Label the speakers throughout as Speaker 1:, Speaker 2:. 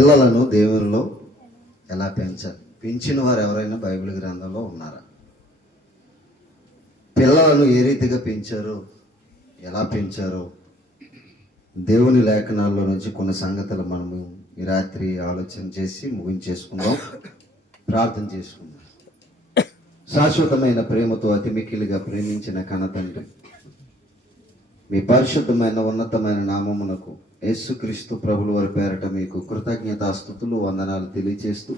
Speaker 1: పిల్లలను దేవునిలో ఎలా పెంచాలి? పెంచిన వారు ఎవరైనా బైబిల్ గ్రంథంలో ఉన్నారా? పిల్లలను ఏ రీతిగా పెంచారు? ఎలా పెంచారు? దేవుని లేఖనాల్లో నుంచి కొన్ని సంగతులు మనము ఈ రాత్రి ఆలోచన చేసి ముగించేసుకుందాం. ప్రార్థన చేసుకుందాం. శాశ్వతమైన ప్రేమతో అతి మిక్కిలిగా ప్రేమించిన కనతండ్రి మీ పరిశుద్ధమైన ఉన్నతమైన నామమునకు యేసుక్రీస్తు ప్రభుల వారి పేరట మీకు కృతజ్ఞతాస్థుతులు వందనాలు తెలియచేస్తూ.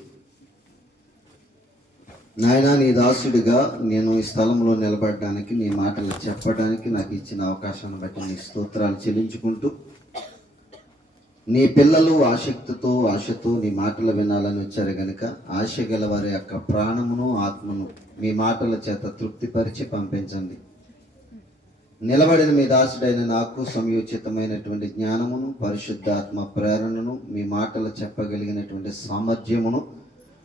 Speaker 1: నాయన నీ దాసుడిగా నేను ఈ స్థలంలో నిలబడడానికి నీ మాటలు చెప్పడానికి నాకు ఇచ్చిన అవకాశాన్ని బట్టి నీ స్తోత్రాలు చెల్లించుకుంటూ నీ పిల్లలు ఆసక్తితో ఆశతో నీ మాటలు వినాలని వచ్చారు గనుక ఆశ గల వారి యొక్క ప్రాణమును ఆత్మను మీ మాటల చేత తృప్తిపరిచి పంపించండి. నిలబడిన మీ దాసుడైన నాకు సమయోచితమైనటువంటి జ్ఞానమును పరిశుద్ధాత్మ ప్రేరణను మీ మాటలు చెప్పగలిగినటువంటి సామర్థ్యమును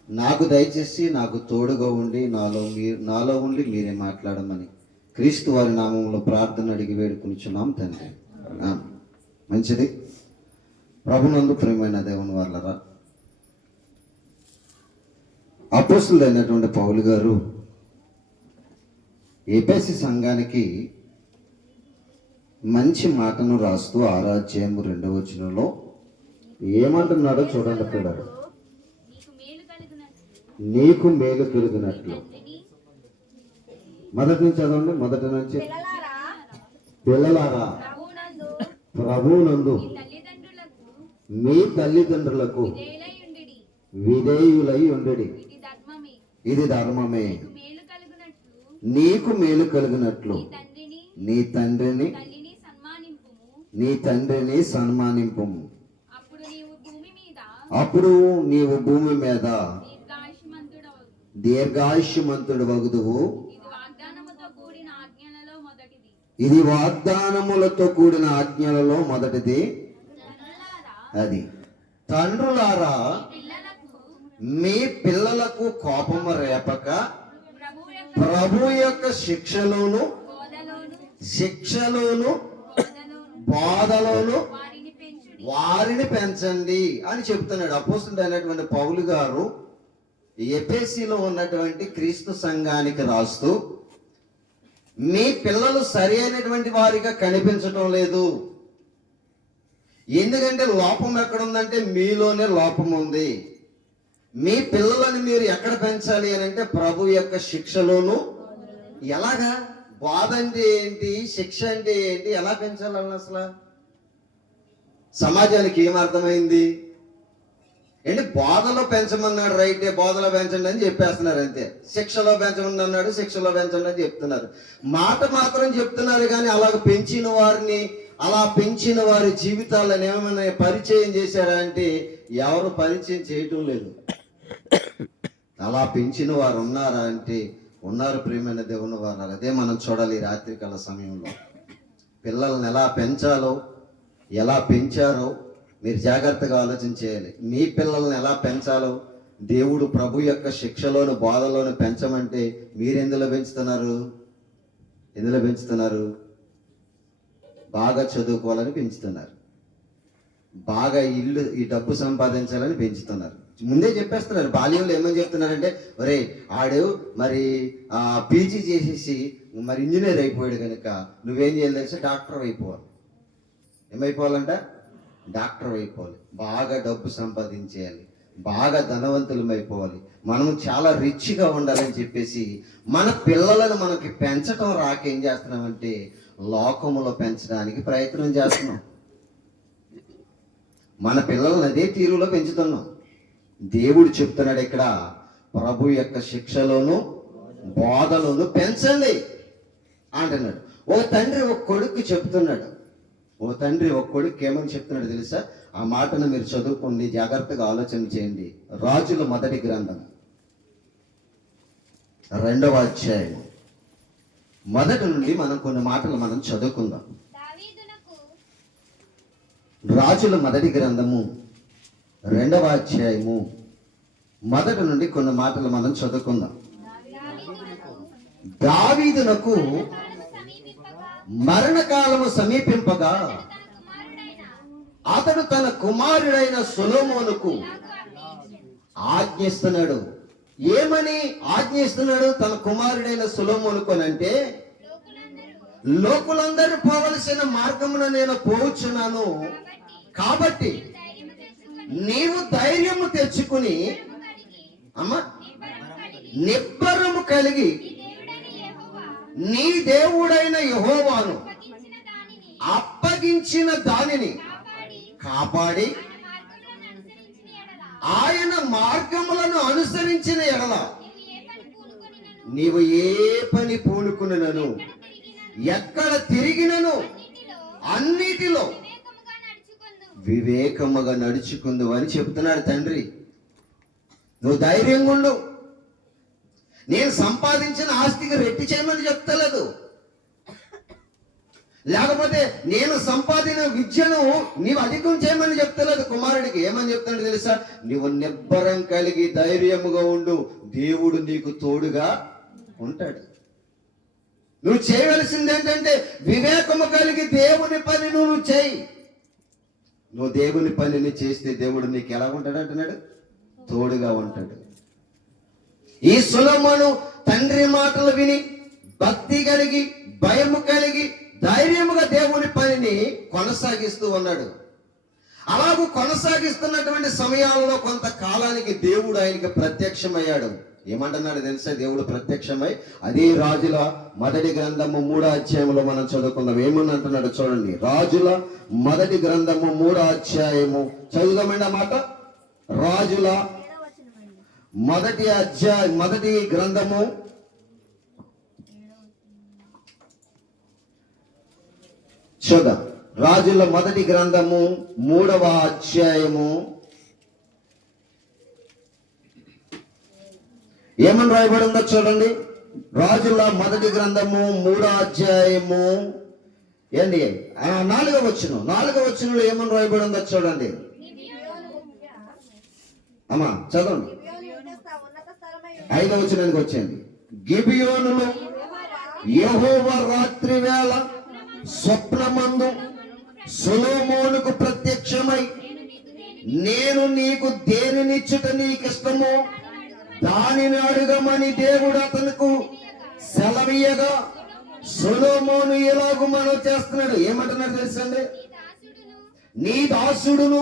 Speaker 1: నాకు దయచేసి నాకు తోడుగా ఉండి నాలో మీరు నాలో ఉండి మీరే మాట్లాడమని క్రీస్తు వారి నామంలో ప్రార్థన అడిగి వేడుకునిచున్నాం తండ్రి. మంచిది. ప్రభునందు ప్రియమైన దేవుని వాళ్ళరా అపోసులైనటువంటి పౌలు గారు ఏపీసీ సంఘానికి మంచి మాటను రాస్తూ ఆరాధ్యము రెండవ వచనంలో ఏమంటున్నాడో చూడండి పిల్లలు.
Speaker 2: నీకు మేలు
Speaker 1: నీకు మేలు కలిగినట్లు. మొదటి నుంచి చదవండి మొదటి నుంచి.
Speaker 2: పిల్లలారా
Speaker 1: ప్రభునందు
Speaker 2: మీ తల్లిదండ్రులకు విధేయులై ఉండడి. ఇది ధర్మమే. నీకు మేలు కలిగినట్లు. నీ తండ్రిని
Speaker 1: నీ తండ్రిని సన్మానింపు
Speaker 2: అప్పుడు నీవు భూమి మీద
Speaker 1: దీర్ఘాయుష్మంతుడు వగుదువు
Speaker 2: ఇది
Speaker 1: వాగ్దానములతో కూడిన ఆజ్ఞలలో మొదటిది. అది. తండ్రులారా మీ పిల్లలకు కోపము రేపక
Speaker 2: ప్రభు యొక్క
Speaker 1: శిక్షలోను శిక్షలోను
Speaker 2: బోధలోను వారిని పెంచుడి.
Speaker 1: అని చెప్తున్నాడు అపోస్తుడు అయినటువంటి పౌలు గారు ఎపేసిలో ఉన్నటువంటి క్రీస్తు సంఘానికి రాస్తూ మీ పిల్లలు సరి అయినటువంటి వారిగా కనిపించటం లేదు. ఎందుకంటే లోపం ఎక్కడ ఉందంటే మీలోనే లోపం ఉంది. మీ పిల్లలను మీరు ఎక్కడ పెంచాలి అని అంటే ప్రభు యొక్క శిక్షలోను ఎలాగా? బాధ అంటే ఏంటి శిక్ష అంటే ఏంటి ఎలా పెంచాలన్న అసలు? సమాజానికి ఏం అర్థమైంది? ఏంటి బోధలో పెంచమన్నాడు రైటే బోధలో పెంచండి అని చెప్పేస్తున్నారు అంతే. శిక్షలో పెంచమని అన్నాడు శిక్షలో పెంచండి అని చెప్తున్నారు. మాట మాత్రం చెప్తున్నారు కానీ అలాగ పెంచిన వారిని అలా పెంచిన వారి జీవితాలను ఏమైనా పరిచయం చేశారా అంటే ఎవరు పరిచయం చేయటం లేదు. అలా పెంచిన వారు ఉన్నారా అంటే ఉన్నారు ప్రియమైన దేవుని వారు అదే మనం చూడాలి రాత్రికాల సమయంలో. పిల్లల్ని ఎలా పెంచాలో ఎలా పెంచారో మీరు జాగ్రత్తగా ఆలోచన చేయాలి. మీ పిల్లల్ని ఎలా పెంచాలో దేవుడు ప్రభు యొక్క శిక్షలోను బోధలోను పెంచమంటే మీరు ఎందులో పెంచుతున్నారు? ఎందులో పెంచుతున్నారు? బాగా చదువుకోవాలని పెంచుతున్నారు. బాగా ఇల్లు ఈ డబ్బు సంపాదించాలని పెంచుతున్నారు. ముందే చెప్పేస్తున్నారు. బాల్యంలో ఏమని చెప్తున్నారంటే ఒరే ఆడు మరి ఆ పీజీ చేసేసి మరి ఇంజనీర్ అయిపోయాడు కనుక నువ్వేం చేయాలి తెలిసి? డాక్టర్ అయిపోవాలి ఏమైపోవాలంట? డాక్టర్ అయిపోవాలి. బాగా డబ్బు సంపాదించేయాలి. బాగా ధనవంతులం అయిపోవాలి మనం చాలా రిచ్గా ఉండాలని చెప్పేసి మన పిల్లలను మనకి పెంచటం రాక ఏం చేస్తున్నామంటే లోకములో పెంచడానికి ప్రయత్నం చేస్తున్నాం. మన పిల్లలను అదే తీరులో పెంచుతున్నాం. దేవుడు చెప్తున్నాడు ఇక్కడ ప్రభు యొక్క శిక్షలోను బోధలోను పెంచండి అంటున్నాడు. ఓ తండ్రి ఒక కొడుకు చెప్తున్నాడు. ఓ తండ్రి ఒక కొడుకు ఏమని చెప్తున్నాడు తెలుసా? ఆ మాటను మీరు చదువుకోండి జాగ్రత్తగా ఆలోచన చేయండి. రాజుల మొదటి గ్రంథం. రెండవ అధ్యాయం. మొదటి నుండి మనం కొన్ని మాటలు మనం చదువుకుందాం. రాజుల మొదటి గ్రంథము. రెండవ అధ్యాయము మొదటి నుండి కొన్ని మాటలు మనం చదువుకుందాం.
Speaker 2: దావీదునకు
Speaker 1: మరణకాలము సమీపింపగా అతడు తన కుమారుడైన సులోమోనుకు ఆజ్ఞిస్తున్నాడు. ఏమని ఆజ్ఞిస్తున్నాడు తన కుమారుడైన సులోమోనుకు అని అంటే
Speaker 2: లోకులందరూ
Speaker 1: పోవలసిన మార్గమున నేను పోవచ్చున్నాను కాబట్టి నీవు ధైర్యము తెచ్చుకుని
Speaker 2: అమ్మా
Speaker 1: అమ్మ
Speaker 2: నిబ్బరము కలిగి నీ దేవుడైన
Speaker 1: యహోవాను
Speaker 2: అప్పగించిన దానిని కాపాడి ఆయన మార్గములను అనుసరించిన ఎడల నీవు ఏ పని పూనుకొనినను
Speaker 1: పూనుకున్నను? ఎక్కడ తిరిగినను?
Speaker 2: అన్నిటిలో వివేకముగా నడుచుకుందు
Speaker 1: అని చెప్తున్నాడు తండ్రి. నువ్వు ధైర్యంగా ఉండు. నేను సంపాదించిన ఆస్తికి రెట్టి చేయమని చెప్తలేదు. లేకపోతే నేను సంపాదించిన విద్యను నీవు అధికం చేయమని చెప్తలేదు. కుమారుడికి ఏమని చెప్తాడు తెలుసా? నీవు నిబ్బరం కలిగి ధైర్యముగా ఉండు. దేవుడు నీకు తోడుగా ఉంటాడు. నువ్వు చేయవలసింది ఏంటంటే వివేకము కలిగి దేవుని పని నువ్వు చేయి. నువ్వు దేవుని పనిని చేస్తే దేవుడు నీకు ఎలా ఉంటాడు అంటున్నాడు? తోడుగా ఉంటాడు. ఈ సులమను తండ్రి మాటలు విని భక్తి కలిగి భయము కలిగి ధైర్యముగా దేవుని పనిని కొనసాగిస్తూ ఉన్నాడు. అలాగూ కొనసాగిస్తున్నటువంటి సమయాల్లో కొంతకాలానికి దేవుడు ఆయనకి ప్రత్యక్షమయ్యాడు. ఏమంటున్నాడు తెలుసా? దేవుడు ప్రత్యక్షమై అదే రాజుల మొదటి గ్రంథము మూడో అధ్యాయంలో మనం చదువుకుందాం. ఏమని అంటున్నాడు చూడండి. రాజుల మొదటి గ్రంథము మూడో అధ్యాయము. చదువుదామండి మాట? రాజుల మొదటి అధ్యాయ మొదటి గ్రంథము. చూద్దాం. రాజుల మొదటి గ్రంథము మూడవ అధ్యాయము. ఏమని రాయబడిందో చూడండి. రాజుల మొదటి గ్రంథము మూడో అధ్యాయము ఏంటి? ఆ, నాలుగవ వచ్చిన నాలుగవ వచ్చినలో ఏమని రాయబడిందో చూడండి. అమ్మా చదవండి. ఐదవ వచ్చినానికి వచ్చింది గిబియోనులు యహోవ రాత్రి వేళ స్వప్నమందు సులోమోనుకు ప్రత్యక్షమై నేను నీకు దేనినిచ్చుట నీకు ఇష్టమో దానిని అడుగమని దేవుడు అతనుకు సెలవీయగా సులోమోను ఎలాగూ మనం చేస్తున్నాడు. ఏమంటున్నాడు తెలుసండి?
Speaker 2: నీ దాసుడును
Speaker 1: నీ దాసుడును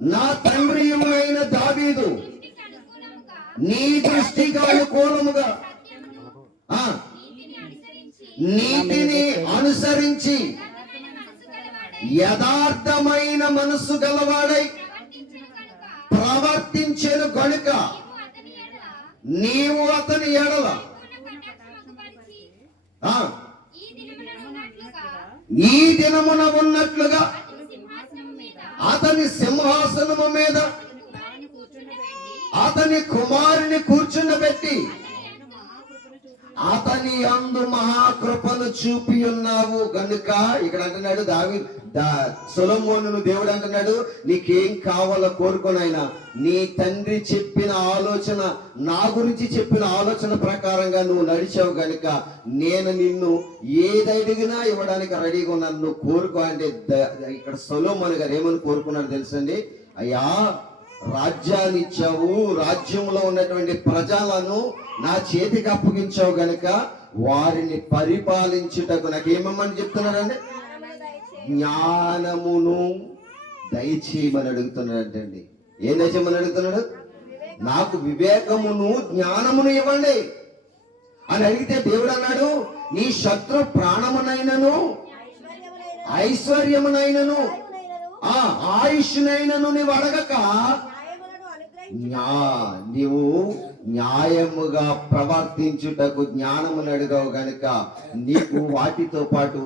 Speaker 2: నా తండ్రి అయిన దావీదు
Speaker 1: నీ దృష్టికి అనుకూలముగా ఆ
Speaker 2: నీతిని అనుసరించి యథార్థమైన మనసు గలవాడై
Speaker 1: గలవాడై గనుక
Speaker 2: నీవు అతని ఎడల. ఈ దినమున ఉన్నట్లుగా అతని సింహాసనము మీద
Speaker 1: అతని
Speaker 2: కుమారుని
Speaker 1: కూర్చున్న కుమారుని కూర్చుండబెట్టి
Speaker 2: అతని
Speaker 1: అందు మహాకృపను చూపి ఉన్నావు గనుక ఇక్కడ అంటున్నాడు దావి సొలమోను దేవుడు అంటున్నాడు నీకేం కావాలో కోరుకోనైనా నీ తండ్రి చెప్పిన ఆలోచన నా గురించి చెప్పిన ఆలోచన ప్రకారంగా నువ్వు నడిచావు గనుక నేను నిన్ను ఏదడిగినా ఇవ్వడానికి రెడీగా ఉన్నాను. నువ్వు కోరుకో అంటే ఇక్కడ సొలోమోను గారు ఏమని కోరుకున్నాడు తెలుసండి? అయ్యా రాజ్యాన్ని ఇచ్చావు రాజ్యంలో ఉన్నటువంటి ప్రజలను నా చేతికి అప్పగించావు గనుక వారిని పరిపాలించుటకు నాకు ఏమమ్మని చెప్తున్నాడండి జ్ఞానమును దయచేయమని అడుగుతున్నాడంటండి. ఏం దయచేయమని అడుగుతున్నాడు? నాకు వివేకమును జ్ఞానమును ఇవ్వండి. అని అడిగితే దేవుడు అన్నాడు నీ శత్రు ప్రాణమునైనను ఐశ్వర్యమునైనను ఆ ఆయుష్నైనను నీవు అడగక నీవు న్యాయముగా ప్రవర్తించుటకు జ్ఞానమును అడిగావు గనుక నీకు వాటితో పాటు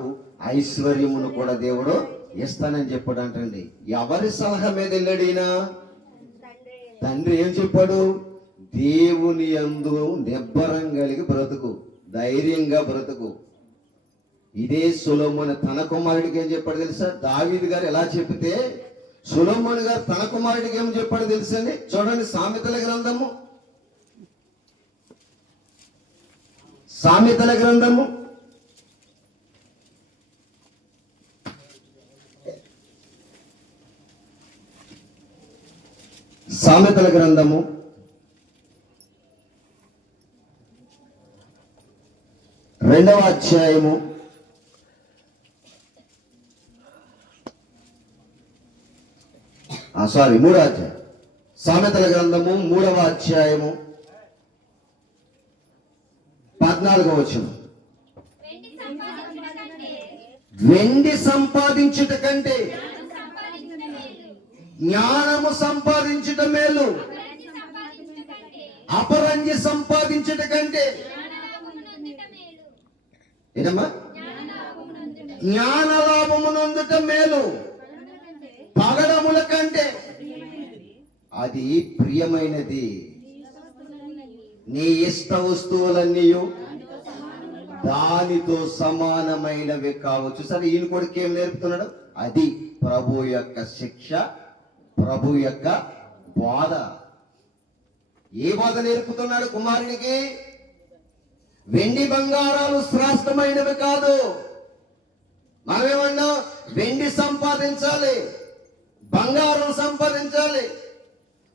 Speaker 1: ఐశ్వర్యమును కూడా దేవుడు ఇస్తానని చెప్పాడు అంటండి ఎవరి సలహా మీద వెళ్ళాడినా తండ్రి ఏం చెప్పాడు? దేవుని యందు నిబ్బరం కలిగి బ్రతుకు ధైర్యంగా బ్రతుకు. ఇదే సులోమోని తన కుమారుడికి ఏం చెప్పాడు తెలుసా? దావీద్ గారు ఎలా చెప్తే సులోమోని గారు తన కుమారుడికి ఏం చెప్పాడు తెలుసండి? చూడండి సామెతల గ్రంథము. సామెతల గ్రంథము. సామెతల గ్రంథము. రెండవ అధ్యాయము. సారీ మూడవ అధ్యాయం. సామెతల గ్రంథము మూడవ అధ్యాయము. పద్నాలుగవ వచనం.
Speaker 2: వెండి సంపాదించుట కంటే జ్ఞానము సంపాదించుట మేలు.
Speaker 1: జ్ఞానము సంపాదించుట కంటే
Speaker 2: అపరంజి సంపాదించుట కంటే
Speaker 1: ఏదమ్మా జ్ఞానలాభమునందుట మేలు. పగడముల కంటే అది ప్రియమైనది. నీ ఇష్ట వస్తువులన్నీ. దానితో సమానమైనవి కావచ్చు. సరే ఈయన కొడుకు ఏం నేర్పుతున్నాడు? అది ప్రభు యొక్క శిక్ష ప్రభు యొక్క బాధ. ఏ బాధ నేర్పుతున్నాడు కుమారునికి? వెండి బంగారాలు శ్రేష్టమైనవి కాదు. మనమేమన్నా వెండి సంపాదించాలి బంగారం సంపాదించాలి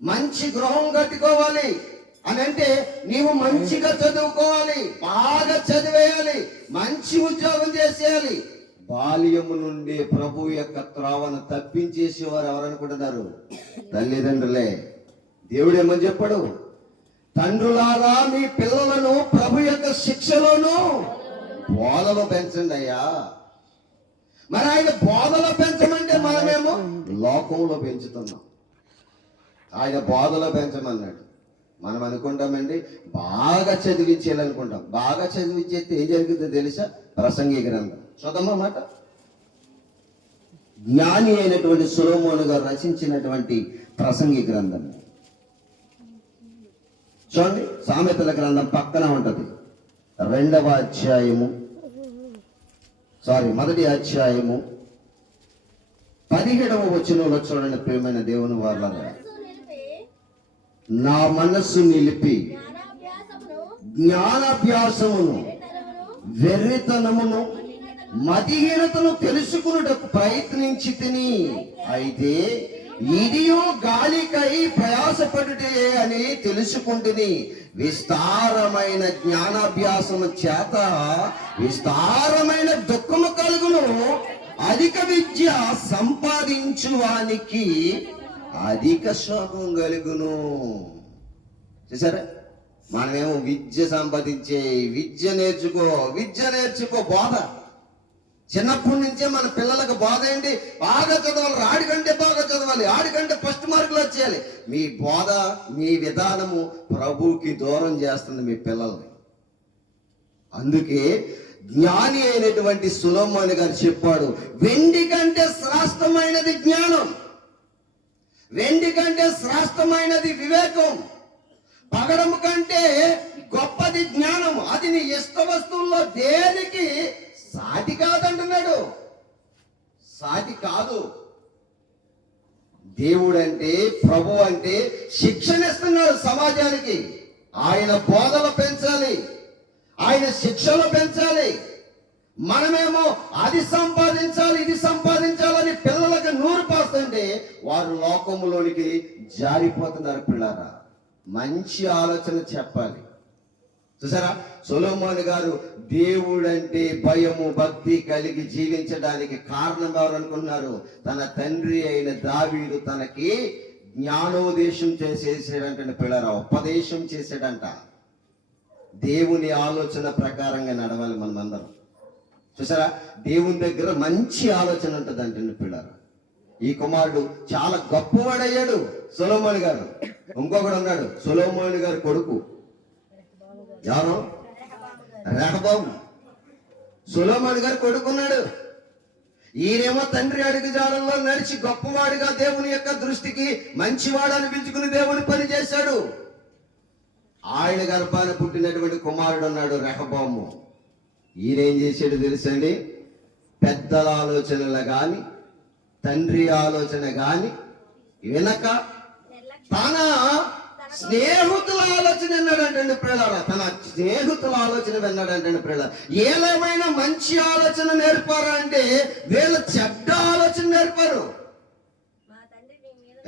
Speaker 1: మంచి గృహం కట్టుకోవాలి అని అంటే నీవు మంచిగా చదువుకోవాలి బాగా చదివేయాలి మంచి ఉద్యోగం చేసేయాలి. బాల్యము నుండి ప్రభు యొక్క త్రోవను తప్పించేసేవారు ఎవరనుకుంటున్నారు? తల్లిదండ్రులే. దేవుడేమని చెప్పాడు తండ్రులారా మీ పిల్లలను ప్రభు యొక్క శిక్షలోను బోధలో పెంచండి అయ్యా. మరి ఆయన బోధలో పెంచమంటే మనమేమో లోకంలో పెంచుతున్నాం. ఆయన బోధలో పెంచమన్నాడు. మనం అనుకుంటామండి బాగా చదివించేయాలనుకుంటాం. బాగా చదివించేస్తే ఏం జరుగుతుందో తెలుసా? ప్రసంగి గ్రంథం. చూద్దామా మాట? జ్ఞాని అయినటువంటి సులోమోను గారు రచించినటువంటి ప్రసంగి గ్రంథం. చూడండి సామెతల గ్రంథం పక్కన ఉంటుంది. రెండవ అధ్యాయము. సారీ మొదటి అధ్యాయము. పదిహేడవ వచనంలో చూడండి ప్రియమైన దేవుని వాళ్ళ నా మనస్సు నిలిపి
Speaker 3: జ్ఞానాభ్యాసమును
Speaker 1: వెర్రితనమును మతిహీనతను తెలుసుకున్నటకు ప్రయత్నించి తిని అయితే ఇదియో గాలికై ప్రయాసపడుటే అని తెలుసుకుంటుని విస్తారమైన జ్ఞానాభ్యాసము చేత విస్తారమైన దుఃఖము కలుగును. అధిక విద్య సంపాదించువానికి అధిక శోకం కలుగును చూసారా మనమేమో విద్య సంపాదించే విద్య నేర్చుకో విద్య నేర్చుకో బోధ. చిన్నప్పటి నుంచే మన పిల్లలకు బోధ ఏంటి? బాగా చదవాలి ఆడికంటే బాగా చదవాలి ఆడికంటే ఫస్ట్ మార్కులు వచ్చేయాలి. మీ బోధ మీ విధానము ప్రభుకి దూరం చేస్తుంది మీ పిల్లల్ని. అందుకే జ్ఞాని అయినటువంటి సులోమోని గారు చెప్పాడు వెండి కంటే శ్రేష్టమైనది జ్ఞానం. వెండి కంటే శ్రేష్టమైనది వివేకం. పగడము కంటే గొప్పది జ్ఞానం. అది నీ ఇష్ట వస్తువుల్లో దేనికి సాటి కాదంటున్నాడు. సాటి కాదు. దేవుడు అంటే ప్రభు అంటే శిక్షణ ఇస్తున్నాడు సమాజానికి. ఆయన బోధలు పెంచాలి. ఆయన శిక్షలు పెంచాలి. మనమేమో అది సంపాదించాలి ఇది సంపాదించాలి పోస్తుంటే వారు లోకంలోనికి జారిపోతున్నారు పిల్లరా. మంచి ఆలోచన చెప్పాలి. చూసారా? సొలోమోన్ గారు దేవుడంటే భయము భక్తి కలిగి జీవించడానికి కారణం ఎవరు అనుకున్నారు తన తండ్రి అయిన దావీదు తనకి జ్ఞానోదేశం చేసేసాడంటే పిల్లరా. ఉపదేశం చేసాడంట దేవుని ఆలోచన ప్రకారంగా నడవాలి మనమందరం. చూసారా? దేవుని దగ్గర మంచి ఆలోచన ఉంటుంది అంటే పిల్లరా. ఈ కుమారుడు చాలా గొప్పవాడయ్యాడు సులోమణి గారు. ఇంకొకడు ఉన్నాడు సులోమణి గారి కొడుకు. ఎవరు? రేఖబాబు సులోమణి గారు కొడుకున్నాడు ఈయనేమో తండ్రి అడుగు జాలంలో నడిచి గొప్పవాడిగా దేవుని యొక్క దృష్టికి మంచివాడు అనిపించుకుని దేవుని పని చేశాడు. ఆయన గర్భాన పుట్టినటువంటి కుమారుడు ఉన్నాడు రెహబాము. ఈయనేం చేశాడు తెలుసండి? పెద్దల ఆలోచనలు కానీ తండ్రి ఆలోచన గాని వినక తన స్నేహితుల ఆలోచన విన్నాడంటే ప్రియులార. తన స్నేహితుల ఆలోచన విన్నాడంటే ప్రియులార. ఏదేమైనా మంచి ఆలోచన నేర్పారా అంటే వీళ్ళ చెడ్డ ఆలోచన నేర్పారు.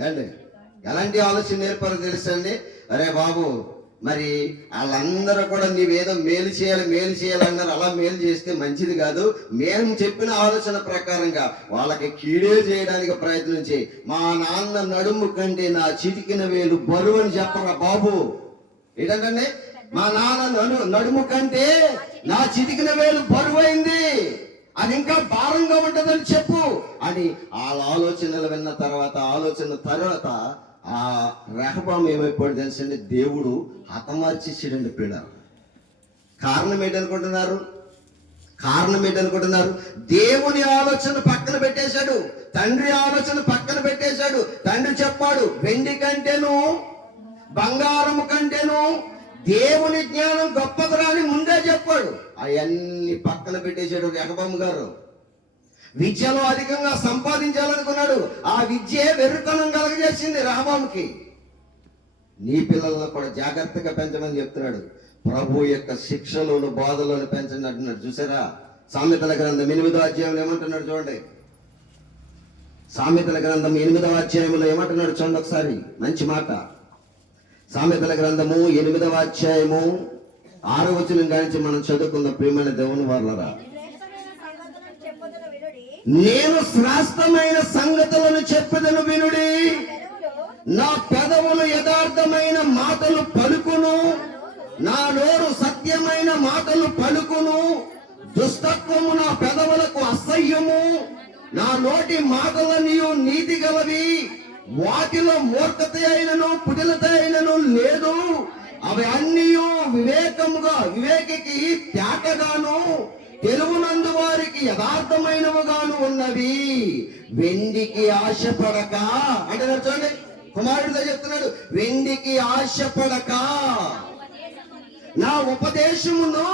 Speaker 1: ఏండి ఎలాంటి ఆలోచన నేర్పారో తెలుసండి అరే బాబు మరి వాళ్ళందరూ కూడా నీవేదో మేలు చేయాలి మేలు చేయాలన్నారు అలా మేలు చేస్తే మంచిది కాదు. మేము చెప్పిన ఆలోచన ప్రకారంగా వాళ్ళకి కీడే చేయడానికి ప్రయత్నం చేయి. మా నాన్న నడుము కంటే నా చిటికిన వేలు బరువు అని చెప్పరా బాబు? ఏంటంటే మా నాన్న నడు నడుము కంటే నా చిటికిన వేలు బరువైంది. అది ఇంకా భారంగా ఉంటదని చెప్పు. అని వాళ్ళ ఆలోచనలు విన్న తర్వాత ఆలోచన తర్వాత ఆ రెహబాం ఏమైపోయాడు తెలుసండి? దేవుడు హతమార్చేసాడండి పీడ కారణం ఏంటనుకుంటున్నారు కారణం ఏంటనుకుంటున్నారు దేవుని ఆలోచన పక్కన పెట్టేశాడు. తండ్రి ఆలోచన పక్కన పెట్టేశాడు. తండ్రి చెప్పాడు వెండి కంటేను బంగారం కంటేను దేవుని జ్ఞానం గొప్పది రాని ముందే చెప్పాడు. అవన్నీ పక్కన పెట్టేశాడు రెహబాం గారు. విద్యలో అధికంగా సంపాదించాలనుకున్నాడు. ఆ విద్యే వెర్రితనం కలగజేసింది రామంకి నీ పిల్లలను కూడా జాగ్రత్తగా పెంచమని చెప్తున్నాడు. ప్రభు యొక్క శిక్షలోను బాధలను పెంచండి అంటున్నాడు. చూసారా? సామెతల గ్రంథం ఎనిమిదో అధ్యాయంలో ఏమంటున్నాడు చూడండి. సామెతల గ్రంథం ఎనిమిదవ అధ్యాయంలో ఏమంటున్నాడు చూడండి ఒకసారి. మంచి మాట. సామెతల గ్రంథము ఎనిమిదవ అధ్యాయము ఆరో వచనం గురించి మనం చదువుకున్న ప్రియమైన దేవుని వాళ్ళరా
Speaker 3: శ్రేష్టమైన సంగతులను చెప్పుదును వినుడి
Speaker 1: నేను శ్రాష్టమైన సంగతులను చెప్పదను వినుడి. నా పెదవులు యథార్థమైన మాటలు పలుకును. నా నోరు సత్యమైన మాటలు పలుకును. దుష్టత్వము నా పెదవులకు అసహ్యము. నా నోటి మాటలనియు నీతి గలవి. వాటిలో మూర్ఖత అయినను పుటిలత అయినను లేదు. అవి అన్నీ వివేకముగా వివేకికి తేటగాను తెలుగునందు వారికి యథార్థమైనవిగాను ఉన్నవి. వెండికి ఆశపడక. అంటే చూడండి కుమారుడితో చెప్తున్నాడు వెండికి ఆశపడక. నా ఉపదేశమును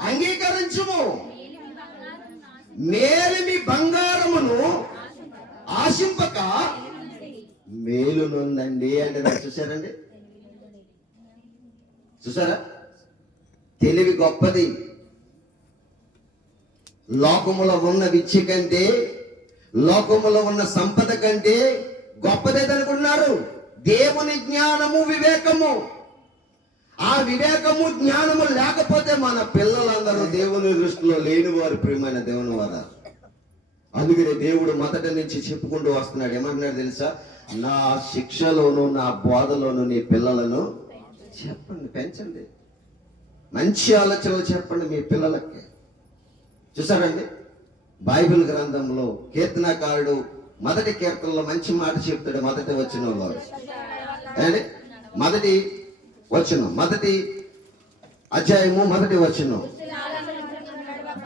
Speaker 1: అంగీకరించుము. మేలిమి బంగారమును ఆశింపక మేలునుందండి అంటే చూసారండి చూసారా తెలివి గొప్పది. లోకములో ఉన్న విద్య కంటే లోకములో ఉన్న సంపద కంటే గొప్పదేదనుకున్నారు దేవుని జ్ఞానము వివేకము. ఆ వివేకము జ్ఞానము లేకపోతే మన పిల్లలందరూ దేవుని దృష్టిలో లేని వారు ప్రియమైన దేవుని వారు. అందుకనే దేవుడు మొదటి నుంచి చెప్పుకుంటూ వస్తున్నాడు. ఏమంటున్నాడు తెలుసా? నా శిక్షలోను నా బోధలోను నీ పిల్లలను చెప్పండి పెంచండి. మంచి ఆలోచనలు చెప్పండి మీ పిల్లలకి. చూసారండి? బైబిల్ గ్రంథంలో కీర్తనకారుడు మొదటి కీర్తనలో మంచి మాట చెప్తాడు మొదటి వచ్చిన ఏమండి? మొదటి వచ్చిన మొదటి అధ్యాయము మొదటి వచ్చిన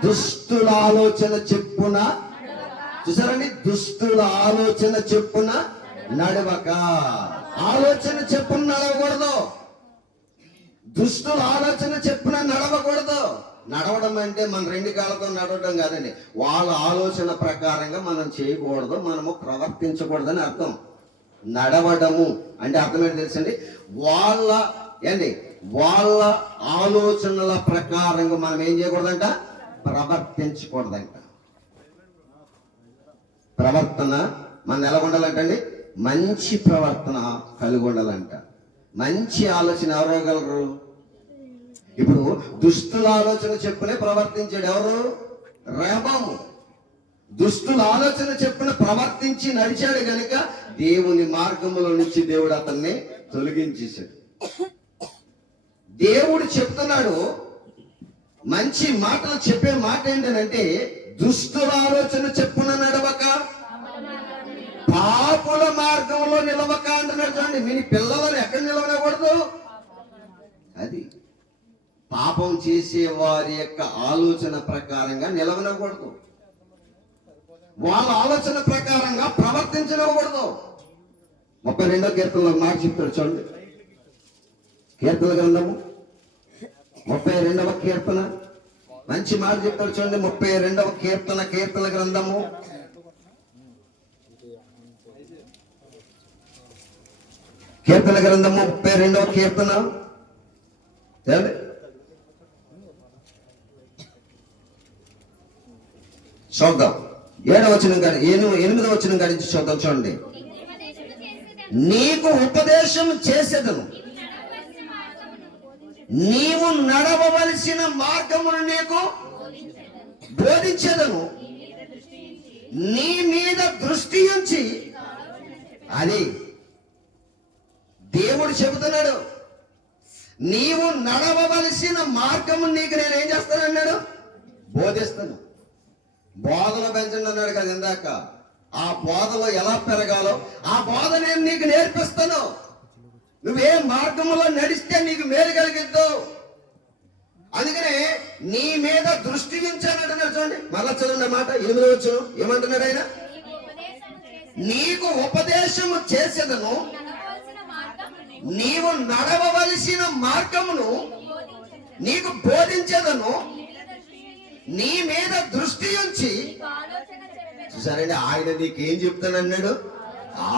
Speaker 1: దుస్తుల ఆలోచన చెప్పున చూసారండి? దుస్తుల ఆలోచన చెప్పున నడవక. ఆలోచన చెప్పున నడవకూడదు. దుస్తుల ఆలోచన చెప్పు నడవడం అంటే మన రెండు కాళ్ళతో నడవడం కాదండి. వాళ్ళ ఆలోచన ప్రకారంగా మనం చేయకూడదు మనము ప్రవర్తించకూడదని అర్థం. నడవడము అంటే అర్థమేంటి తెలుసండి? వాళ్ళ ఏంటి? వాళ్ళ ఆలోచనల ప్రకారంగా మనం ఏం చేయకూడదంట? ప్రవర్తించకూడదంట. ప్రవర్తన మనం ఎలా ఉండాలంటండి మంచి ప్రవర్తన కలిగి ఉండాలంట. మంచి ఆలోచన ఎవరు ఇవ్వగలరు? ఇప్పుడు దుష్టుల ఆలోచన చెప్పునే ప్రవర్తించాడు ఎవరు? రేబాము దుష్టుల ఆలోచన చెప్పున ప్రవర్తించి నడిచాడు గనుక దేవుని మార్గంలో నుంచి దేవుడు అతన్ని తొలగించేశాడు. దేవుడు చెప్తున్నాడు మంచి మాటలు చెప్పే మాట ఏంటంటే దుష్టుల ఆలోచన చెప్పున నడవక పాపుల మార్గంలో నిలవక అంటున్నాడు చూడండి మీ పిల్లలను ఎక్కడ నిలవనకూడదు అది. పాపం చేసే వారి యొక్క ఆలోచన ప్రకారంగా నిలవనకూడదు. వాళ్ళ ఆలోచన ప్రకారంగా ప్రవర్తించనివ్వకూడదు ముప్పై రెండో కీర్తనలో మాట చెప్తాడు చూడండి. కీర్తన గ్రంథము. ముప్పై రెండవ కీర్తన. మంచి మాట చెప్తాడు చూడండి. ముప్పై రెండవ కీర్తన కీర్తన గ్రంథము. కీర్తన గ్రంథము ముప్పై రెండవ కీర్తన. చూద్దాం ఏడవ వచ్చిన కానీ ఏను ఎనిమిదవ వచ్చిన కానీ చూద్దాం చూడండి.
Speaker 2: నీకు ఉపదేశం చేసేదను. నీవు నడవవలసిన మార్గమును నీకు బోధించేదను. నీ మీద దృష్టి ఉంచి అది దేవుడు చెబుతున్నాడు. నీవు నడవవలసిన మార్గము నీకు నేను ఏం చేస్తానన్నాడు?
Speaker 1: బోధిస్తాను. బోధన పెంచండి అన్నాడు కదా ఇందాక. ఆ బోధలో ఎలా పెరగాలో
Speaker 2: ఆ బోధ నేను నీకు నేర్పిస్తాను. నువ్వే మార్గంలో నడిస్తే నీకు మేలు కలిగిద్దు. అందుకనే నీ మీద దృష్టి ఉంచానంటున్నాడు చూడండి. మళ్ళా చదవండి మాట. ఎనిమిది వచ్చును ఏమంటున్నాడు ఆయన? నీకు ఉపదేశము చేసేదను నీవు నడవవలసిన మార్గమును నీకు బోధించేదను నీ మీద దృష్టి ఉంచి
Speaker 1: చూసారండి ఆయన నీకేం చెప్తానన్నాడు?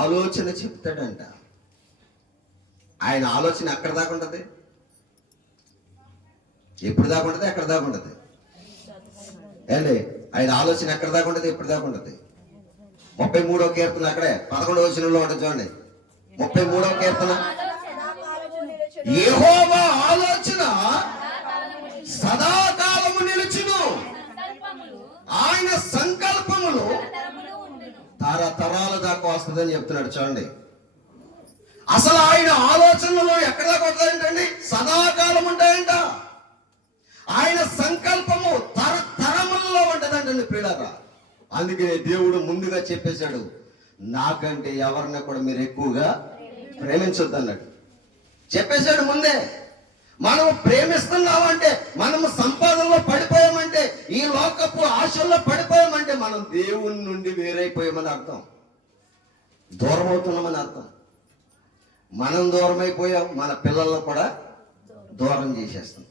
Speaker 1: ఆలోచన చెప్తాడంట. ఆయన ఆలోచన ఎక్కడ దాకా ఉంటది? ఎప్పుడు దాకా ఉంటది? ఎక్కడ దాకా ఉంటది? ఏండి ఆయన ఆలోచన ఎక్కడ దాకా ఉంటది? ఎప్పుడు దాకా ఉంటది? ముప్పై మూడో కీర్తన అక్కడే పదకొండవ వచనంలో ఉంటుంది చూడండి. ముప్పై మూడవ కీర్తన.
Speaker 3: సదాకాలము నిలుచును.
Speaker 2: యెహోవా ఆలోచన సదాకాలము నిలుచును ఆయన సంకల్పములు
Speaker 1: తరతరాల దాకా వస్తుందని చెప్తున్నాడు చూడండి.
Speaker 2: అసలు ఆయన ఆలోచనలు ఎక్కడ దాకా వస్తాయంటండి సదాకాలం ఉంటాయంట. ఆయన సంకల్పము తర తరములలో ఉంటదంటండి ప్రియులారా.
Speaker 1: అందుకే దేవుడు ముందుగా చెప్పేశాడు నాకంటే ఎవరిని కూడా మీరు ఎక్కువగా ప్రేమించొద్దన్నాడు.
Speaker 2: చెప్పేశాడు ముందే. మనం ప్రేమిస్తున్నామంటే మనము సంపాదనలో పడిపోయామంటే ఈ లోకపు ఆశల్లో పడిపోయామంటే మనం
Speaker 1: దేవుని నుండి వేరైపోయామని అర్థం. దూరం అవుతున్నామని అర్థం. మనం దూరం అయిపోయాం మన పిల్లల్లో కూడా దూరం చేసేస్తాం.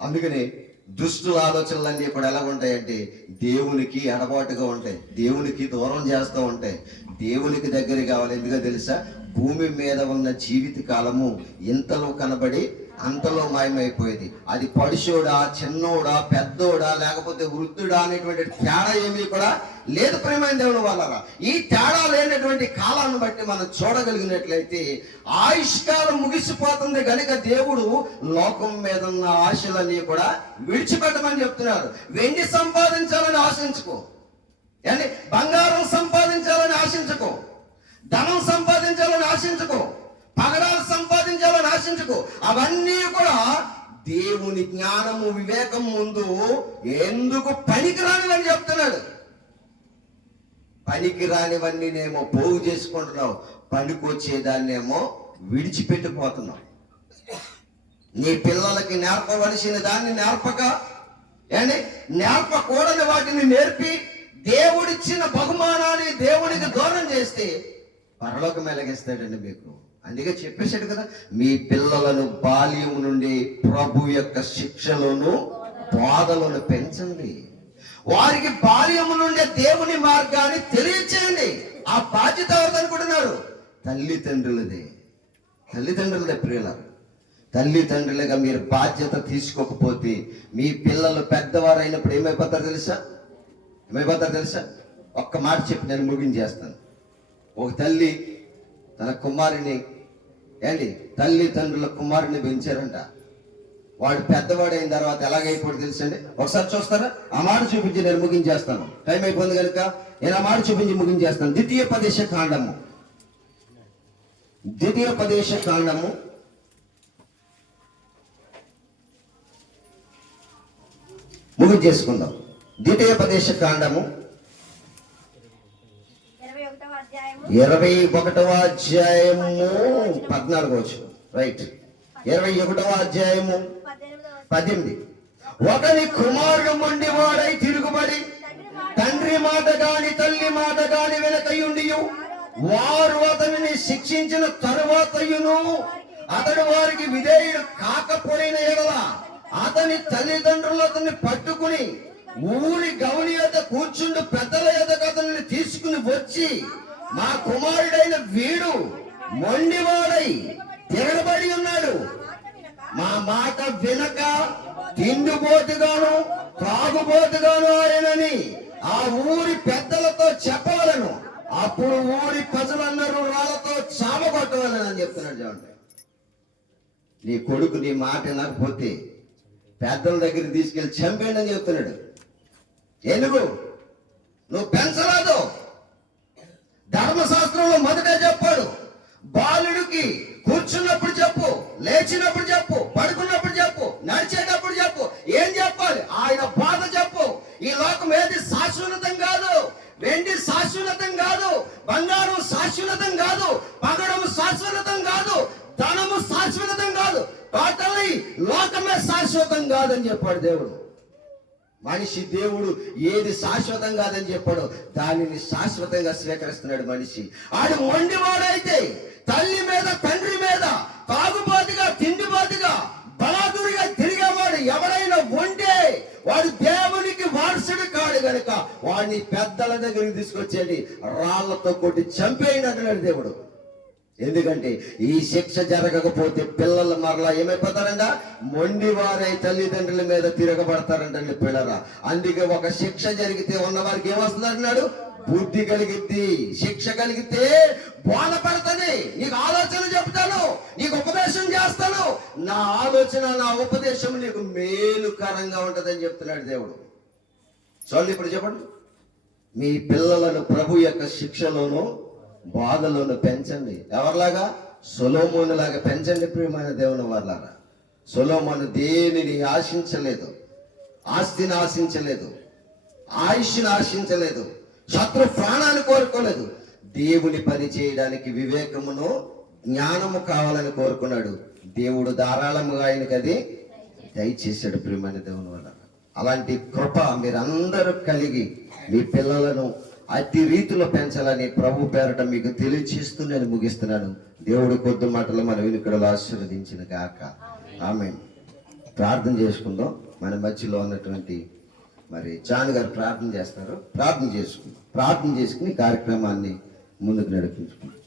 Speaker 1: అందుకని దుష్టుల ఆలోచనలన్నీ కూడా ఎలా ఉంటాయంటే దేవునికి ఎడబాటుగా ఉంటాయి దేవునికి దూరం చేస్తూ ఉంటాయి. దేవునికి దగ్గర కావాలి. ఎందుకో తెలుసా? భూమి మీద ఉన్న జీవిత కాలము ఇంతలో కనబడి అంతలో మాయమైపోయేది. అది పడుషోడా చిన్నోడా పెద్దోడా లేకపోతే వృద్ధుడా అనేటువంటి తేడా ఏమీ కూడా లేదు ప్రేమైన దేవుని వాళ్ళరా ఈ తేడా లేనటువంటి కాలాన్ని బట్టి మనం చూడగలిగినట్లయితే ఆయుష్కాలం ముగిసిపోతుంది కనుక దేవుడు లోకం మీద ఉన్న ఆశలన్నీ కూడా విడిచిపెట్టమని చెప్తున్నారు. వెండి సంపాదించాలని ఆశించుకో. అంటే బంగారం సంపాదించాలని ఆశించుకో. ధనం సంపాదించాలని ఆశించుకో. పగడాలు సంపాదించాలని ఆశించుకో అవన్నీ కూడా దేవుని జ్ఞానము వివేకం ముందు ఎందుకు పనికిరానివని చెప్తున్నాడు. పనికి రానివన్నీనేమో పోగు చేసుకుంటున్నావు. పనికొచ్చేదాన్నేమో విడిచిపెట్టిపోతున్నావు. నీ పిల్లలకి నేర్పవలసిన దాన్ని నేర్పక ఏండి నేర్పకూడని వాటిని నేర్పి దేవుడిచ్చిన బహుమానాన్ని దేవునికి దూరం చేస్తే పరలోకం ఎలగిస్తాడండి మీకు. అందుకే చెప్పేశాడు కదా మీ పిల్లలను బాల్యం నుండి ప్రభు యొక్క శిక్షలను బాధలను పెంచండి. వారికి బాల్యము నుండి దేవుని మార్గాన్ని తెలియచేయండి. ఆ బాధ్యత ఎవరిది తల్లిదండ్రులదే. తల్లిదండ్రులదే ప్రియుల. తల్లిదండ్రులుగా మీరు బాధ్యత తీసుకోకపోతే మీ పిల్లలు పెద్దవారైనప్పుడు ఏమైపోతారు తెలుసా? ఏమైపోతారు తెలుసా? ఒక్క మాట చెప్పి నేను ముగించేస్తాను. ఒక తల్లి తన కుమారుని ఏంటి? తల్లిదండ్రుల కుమారుని పెంచారంట. వాడు పెద్దవాడైన తర్వాత ఎలాగైపోయాడు తెలుసండి? ఒకసారి చూస్తారా? ఆ మాట చూపించి నేను ముగించేస్తాను. టైం అయిపోయింది కనుక నేను ఆ మాట చూపించి ముగించేస్తాను. ద్వితీయోపదేశ కాండము. ద్వితీయోపదేశ కాండము. ముగించేసుకుందాం. ద్వితీయోపదేశ కాండము.
Speaker 3: ఇరవై ఒకటవ అధ్యాయము
Speaker 2: పద్నాలుగు వచ్చు రైట్ ఇరవై ఒకటవ అధ్యాయము పద్దెనిమిది. ఒకని కుమారుడు మొండి వాడై తిరుగుబడి తండ్రి మాట గాని తల్లి మాట గాని వెనకయుండి వారు అతనిని శిక్షించిన తరువాతయును అతడు వారికి విధేయుడు కాకపోయిన ఎడల అతని తల్లిదండ్రులు అతన్ని పట్టుకుని ఊరి గౌని యొక్క కూర్చుండు పెద్దల యొక్క అతనిని తీసుకుని వచ్చి మా కుమారుడైన వీడు మొండివాడై తిరగబడి ఉన్నాడు. మా మాట వినక తిండిపోతుగాను త్రాగుబోతుగాను ఆయనని ఆ ఊరి పెద్దలతో చెప్పవలను. అప్పుడు ఊరి ప్రజలందరూ రాళ్ళతో
Speaker 1: చామ అని చెప్తున్నాడు చూడండి నీ కొడుకు నీ మాట వినకపోతే పెద్దల దగ్గర తీసుకెళ్ళి చంపేయండి అని చెప్తున్నాడు. ఎందుకు? నువ్వు పెంచరాదు. ధర్మశాస్త్రంలో మొదటే చెప్పాడు. బాలుడికి కూర్చున్నప్పుడు చెప్పు లేచినప్పుడు చెప్పు పడుకున్నప్పుడు చెప్పు నడిచేటప్పుడు చెప్పు. ఏం చెప్పాలి? ఆయన బాధ చెప్పు. ఈ లోకం ఏది శాశ్వతం కాదు. వెండి శాశ్వతం కాదు. బంగారం శాశ్వతం కాదు. పగడం శాశ్వతం కాదు. ధనము శాశ్వతం కాదు. టోటల్లీ లోకమే శాశ్వతం కాదని చెప్పాడు దేవుడు. మనిషి దేవుడు ఏది శాశ్వతం కాదని చెప్పాడో దానిని శాశ్వతంగా స్వీకరిస్తున్నాడు మనిషి. ఆడు మొండివాడైతే తల్లి మీద తండ్రి మీద తాగుబాటుగా తిండిబాటుగా బలాదుడిగా తిరిగేవాడు ఎవడైనా ఉంటే వాడు దేవునికి వారసుడు కాడు గనుక వాడిని పెద్దల దగ్గరికి తీసుకొచ్చేది రాళ్ళతో కొట్టి చంపేయండి దేవుడు. ఎందుకంటే ఈ శిక్ష జరగకపోతే పిల్లలు మరలా ఏమైపోతారంట? మొండివారై తల్లిదండ్రుల మీద తిరగబడతారంటండి పిల్లరా. అందుకే ఒక శిక్ష జరిగితే ఉన్న వారికి ఏమొస్తుంది అంటున్నాడు? బుద్ధి కలిగిద్ది శిక్ష కలిగితే బోధపడుతుంది నీకు ఆలోచన చెప్తాను నీకు ఉపదేశం చేస్తాను. నా ఆలోచన నా ఉపదేశం నీకు మేలుకరంగా ఉంటుందని చెప్తున్నాడు దేవుడు. చూడండి ఇప్పుడు చెప్పండి. మీ పిల్లలను ప్రభు యొక్క శిక్షలోనూ బాధలోను పెంచండి. ఎవరిలాగా? సొలోమోను లాగా పెంచండి ప్రియమైన దేవుని వాళ్ళారా సొలోమోను దేనిని ఆశించలేదు? ఆస్తిని ఆశించలేదు. ఆయుష్ని ఆశించలేదు. శత్రు ప్రాణాన్ని కోరుకోలేదు. దేవుని పని చేయడానికి వివేకమును జ్ఞానము కావాలని కోరుకున్నాడు. దేవుడు ధారాళముగా ఆయనకి అది దయచేశాడు ప్రియమైన దేవుని వల్ల అలాంటి కృప మీరందరూ కలిగి మీ పిల్లలను అతి రీతిలో పెంచాలని ప్రభు పేరట మీకు తెలియచేస్తూ నేను ముగిస్తున్నాను. దేవుడు కొద్ది మాటలు మన వెనుకడలో ఆశీర్వదించిన గాక. ఆమె ప్రార్థన చేసుకుందాం. మన మధ్యలో ఉన్నటువంటి మరి జాన్ గారు ప్రార్థన చేస్తారు. ప్రార్థన చేసుకుందాం. ప్రార్థన చేసుకుని కార్యక్రమాన్ని ముందుకు నడిపించుకుందాం.